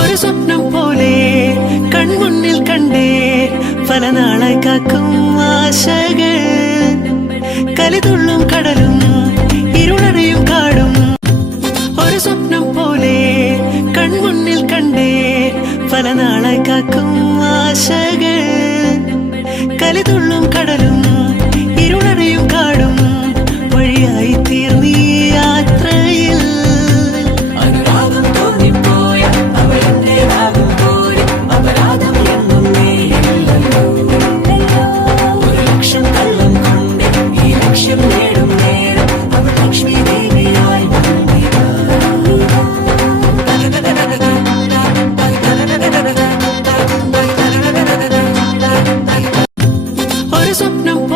ഒരു സ്വപ്നം പോലെ കൺമുന്നിൽ കണ്ടേ പല നാളെ കാക്കും ആശകൾ. കലിതുള്ളും കടലും ഇരുളറിയും കാടും. ഒരു സ്വപ്നം പോലെ കൺമുന്നിൽ കണ്ടേ പല നാളെ കാക്കും ആശകൾ. കലിതുള്ളും കടലും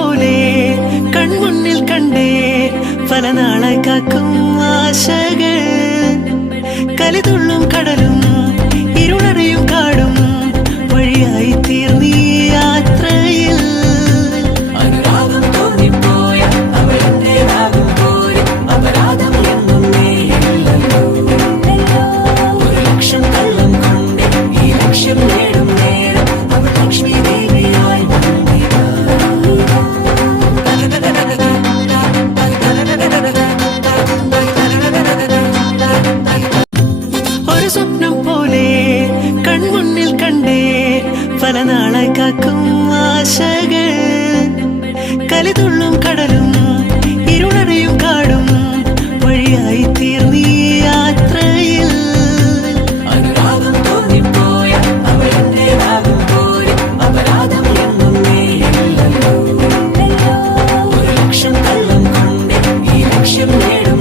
പോലെ കൺമുന്നിൽ കണ്ടേ പല നാളെ കാക്കും ആശകൾ. കാല നാളെ കാക്കും ആശകൾ. കലിതുള്ളും കടലും ഇരുളറിയും കാടും വഴിയായി തീർന്നീ യാത്രയിൽ. അനുരാഗം രാഗം ഈ നേടും.